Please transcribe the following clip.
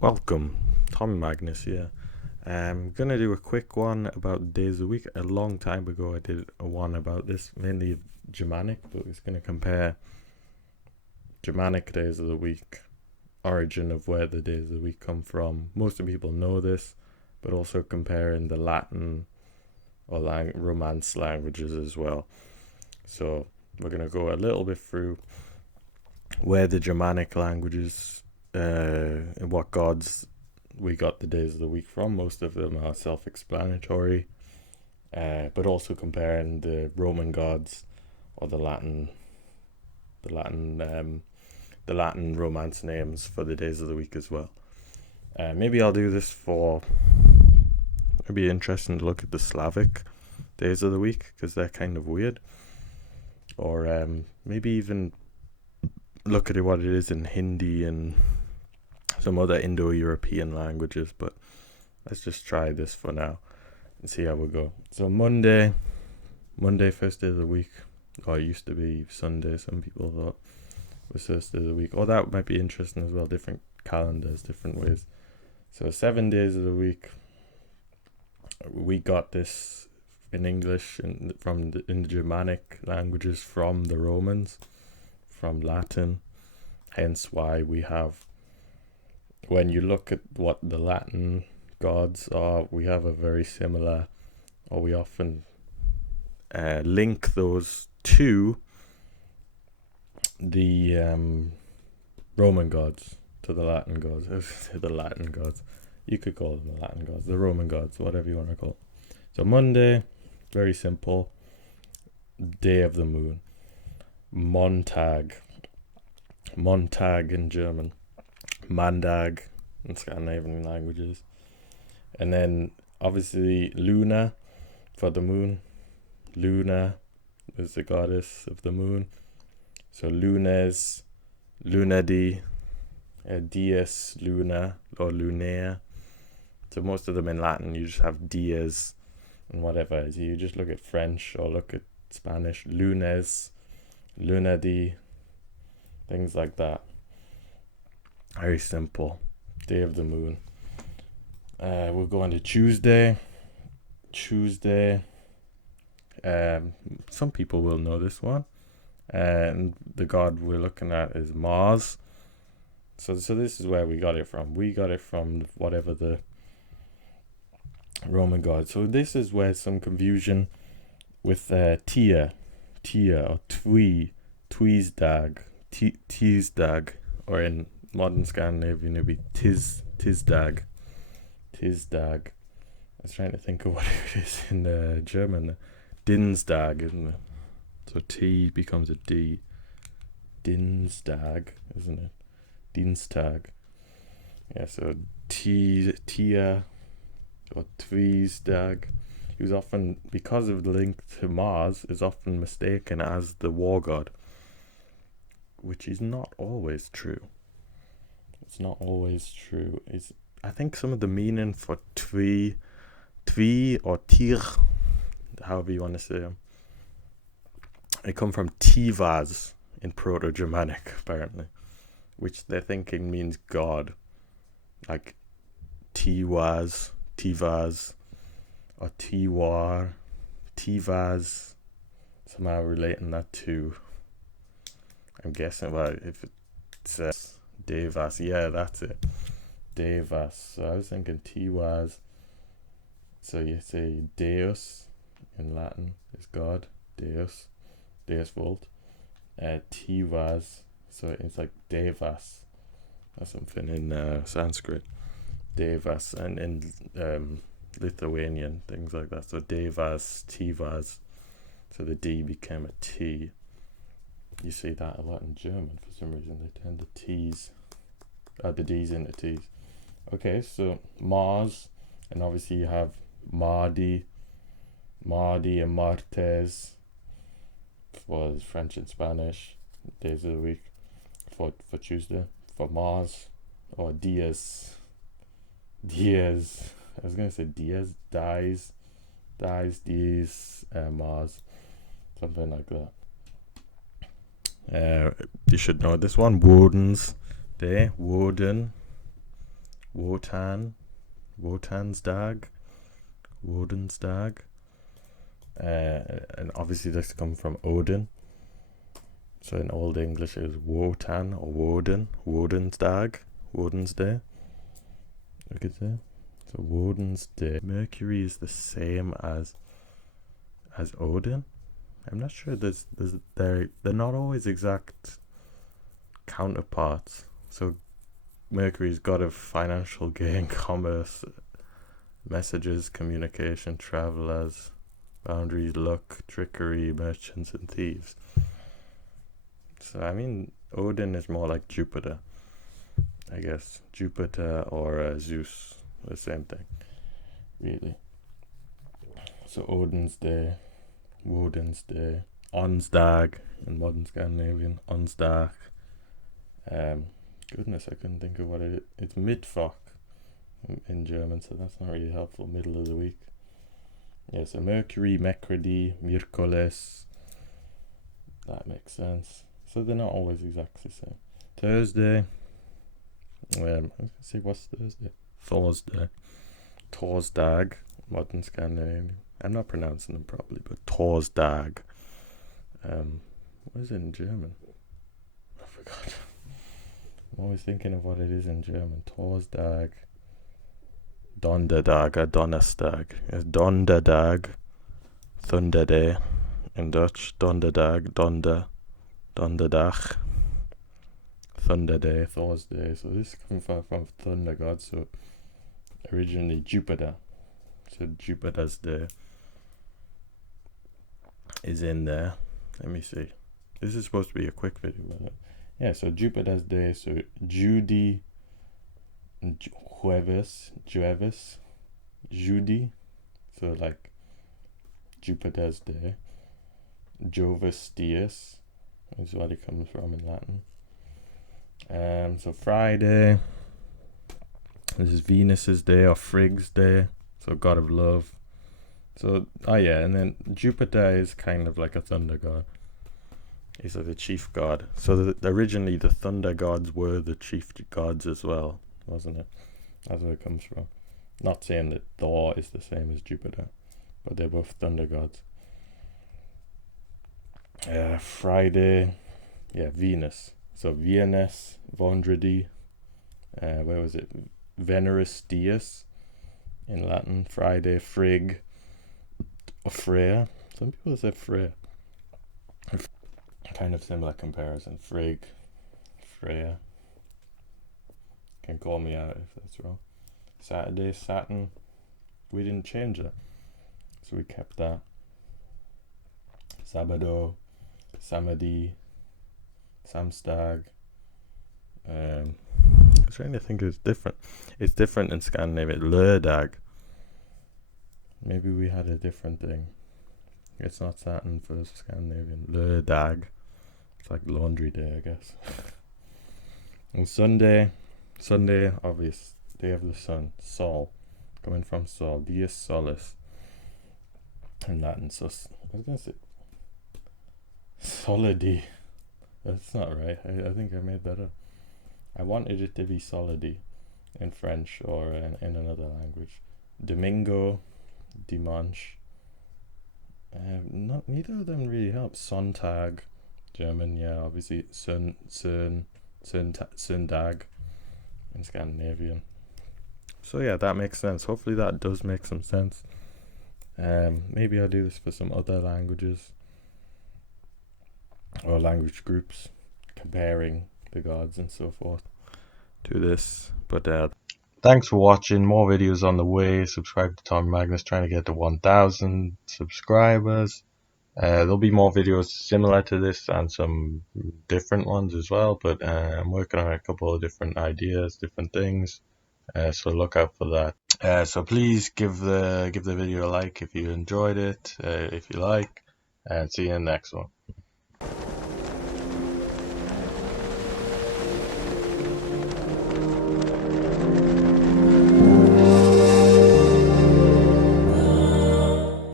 Welcome, Tom Magnus here. I'm gonna do a quick one about days of the week. A long time ago, I did a one about this, mainly Germanic, but it's gonna compare Germanic days of the week, origin of where the days of the week come from. Most of the people know this, but also comparing the Latin or Romance languages as well. So we're gonna go a little bit through where the Germanic languages and what gods we got the days of the week from. Most of them are self-explanatory, but also comparing the Roman gods or the Latin Romance names for the days of the week as well. Maybe I'll do this for. It'd be interesting to look at the Slavic days of the week because they're kind of weird, or maybe even look at what it is in Hindi and some other Indo-European languages, but let's just try this for now and see how we go. So Monday, first day of the week, or it used to be Sunday, some people thought was first day of the week. Oh, that might be interesting as well, different calendars, different ways. So 7 days of the week, we got this in English in the Germanic languages from the Romans, from Latin, hence why we have, when you look at what the Latin gods are, we have a very similar, or we often link those to the Roman gods, to the Latin gods. The Latin gods, you could call them the Latin gods, the Roman gods, whatever you want to call it. So Monday, very simple, day of the moon, Montag in German, Mandag in Scandinavian languages, and then obviously Luna for the moon. Luna is the goddess of the moon, so Lunes, Lunedi, Dies Luna or Lunea. So most of them in Latin you just have dies and whatever. So you just look at French or look at Spanish, Lunes, Lunedi, things like that. Very simple. Day of the moon. We'll go on to Tuesday. Some people will know this one. And the god we're looking at is Mars. So this is where we got it from. We got it from whatever the Roman god. So this is where some confusion with Tia or Tweesdag, or in modern Scandinavian it'd be Tisdag. I was trying to think of what it is in German. Dinsdag, isn't it? So T becomes a D. Dinsdag, isn't it? Dienstag. Yeah, so Tia or Tweesdag. He was often, because of the link to Mars, is often mistaken as the war god, which is not always true. It's not always true. I think some of the meaning for twi or tir, however you want to say them, they come from tivas in Proto-Germanic, apparently, which they're thinking means God, like tivas, or tiwar, tivas, somehow relating that to, I'm guessing, well, if it says Devas, yeah, that's it, Devas. So I was thinking tivas. So you say Deus in Latin is God, Deus Vult. Tivas, so it's like Devas or something in Sanskrit. Devas, and in Lithuanian, things like that. So Devas, Tivas. So the D became a T. You see that a lot in German for some reason. They tend to add the D's into T's. Okay, so Mars, and obviously you have Mardi and Martes for French and Spanish days of the week. For Tuesday, for Mars, or Dies. I was gonna say Dies, Mars, something like that. You should know this one. Woden's Day, Woden, Wotan, Wotansdag, Woden'sdag. And obviously this comes from Odin. So in Old English it was Wotan or Woden, Woden'sdag, Woden's Day. Look at that. So Woden's Day. Mercury is the same as Odin. I'm not sure. They're not always exact counterparts. So Mercury's god of financial gain, commerce, messages, communication, travelers, boundaries, luck, trickery, merchants, and thieves. So I mean, Odin is more like Jupiter, I guess. Jupiter or Zeus, the same thing, really. So Odin's Day, Woden's Day, Onsdag in modern Scandinavian, Onsdag. Goodness, I couldn't think of what it is. It's Mittwoch in German, so that's not really helpful. Middle of the week. Yeah, so Mercury, Mercoledi, Miercuri. That makes sense. So they're not always exactly the same. Thursday. I was going to say, what's Thursday? Thursday. Torsdag, modern Scandinavian. I'm not pronouncing them properly, but Torsdag. What is it in German? I forgot. I'm always thinking of what it is in German. Torsdag. Donderdag, Donnerstag. It's Donderdag. Thunder Day. In Dutch, Donderdag, Donderdag. Thunder Day, Thursday. So this comes from Thunder God. So originally Jupiter. So Jupiter's Day is in there. Let me see. This is supposed to be a quick video, but yeah. So Jupiter's Day. So Judy, Jueves, Judy. So like Jupiter's Day. Jovis Dies is what it comes from in Latin. So Friday. This is Venus's Day or Frigg's Day. So god of love. So and then Jupiter is kind of like a thunder god. He's like the chief god. So originally the thunder gods were the chief gods as well, wasn't it? That's where it comes from. Not saying that Thor is the same as Jupiter, but they're both thunder gods. Friday, Venus. So Venus, Vendredi. Where was it? Veneris Dies in Latin. Friday, Frigg or Freya. Some people say Freya. Kind of similar comparison. Frigg, Freya. Can call me out if that's wrong. Saturday, Saturn. We didn't change that, so we kept that. Sabado, Samedi, Samstag. I was trying to think it's different. It's different in Scandinavian. Lördag. Maybe we had a different thing. It's not Saturn for Scandinavian. Lördag. It's like laundry day, I guess. And Sunday, obvious, day of the sun. Sol. Coming from Sol. Dies Solis. In Latin. So, I was going to say Solidi. That's not right. I think I made that up. I wanted it to be Solidi in French or in another language. Domingo, Dimanche. Neither of them really help. Sonntag, German, yeah, obviously. Sonntag in Scandinavian. So yeah, that makes sense. Hopefully that does make some sense. Maybe I'll do this for some other languages or language groups, comparing the gods and so forth to this. But thanks for watching. More videos on the way. Subscribe to Tom Magnus, trying to get to 1,000 subscribers. There'll be more videos similar to this and some different ones as well, but I'm working on a couple of different ideas, different things, so look out for that. So please give the video a like if you enjoyed it, if you like, and see you in the next one.